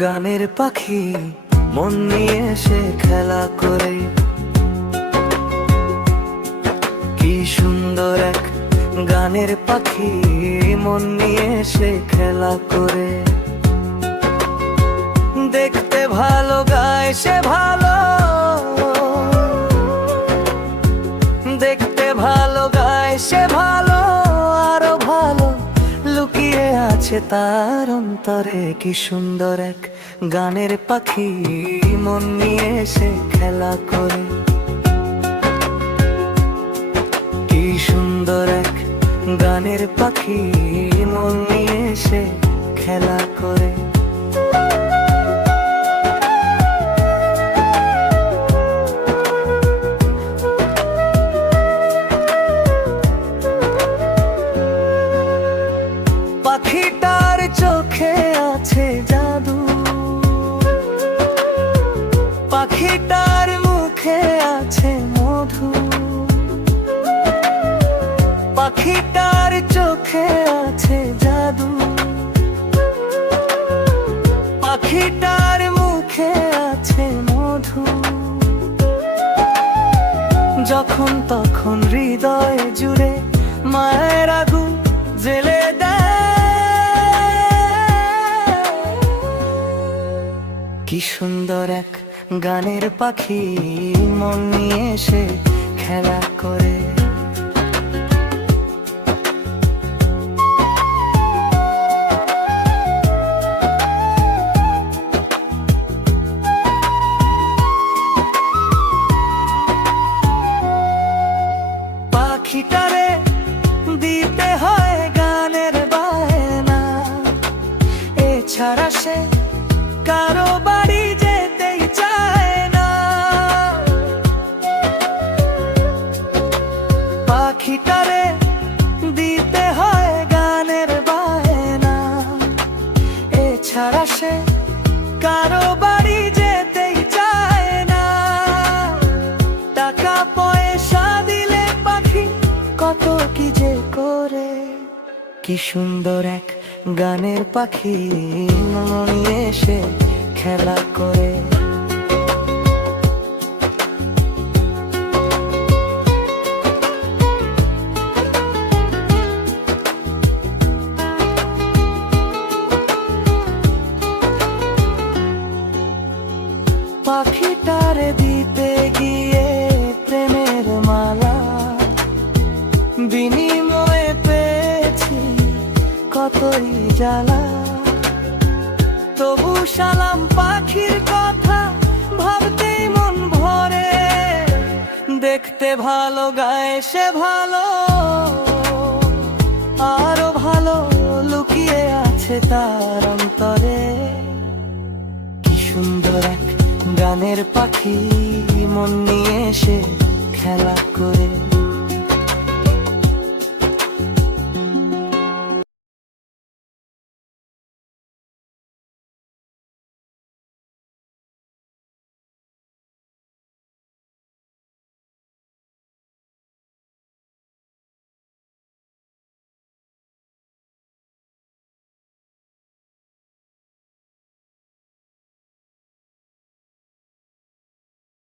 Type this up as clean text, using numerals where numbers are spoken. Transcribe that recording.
গানের পাখি মন নিয়ে সে খেলা করে। কি সুন্দর এক গানের পাখি মন নিয়ে সে খেলা করে। দেখতে ভালো গায় সে ভালো, দেখতে ভালো গায় সে ভালো, আরো ভালো লুকিয়ে আছে তার অন্তরে। কি সুন্দর এক গানের পাখি মন নিয়ে সে খেলা করে। কি সুন্দর এক গানের পাখি মন নিয়ে সে খেলা করে। পাখিটার চোখে আছে জাদু, পাখিটার মুখে আছে মধু। পাখিটার চোখে আছে জাদু, পাখিটার মুখে আছে মধু। যখন তখন হৃদয় জুড়ে মায়ের আগুন জ্বেলে দেয়। কি সুন্দর এক গানের পাখি মন নিয়ে সে খেলা করে। পাখিটারে দিতে হয় গানের বায়না, এছাড়া সে কারো বাড়ি যেতেই চায় না। পাখিটারে দিতে হয় গানের বায়না, এছাড়া সে কারো বাড়ি যেতেই চায় না। টাকা পয়সা দিলে পাখি কত কি যে করে। কি সুন্দর এক গানের পাখি মন নিয়ে সে খেলা করে। পাখিটারে দিতে গিয়ে প্রেমের মালা, বিনিময়ে পেয়েছি কতই জ্বালা। তবু সালাম পাখির কথা ভাবতেই মন ভরে। দেখতে ভালো গায় সে ভালো, আরো ভালো লুকিয়ে আছে তার অন্তরে। কি সুন্দর এক গানের পাখি মন নিয়ে সে খেলা করে।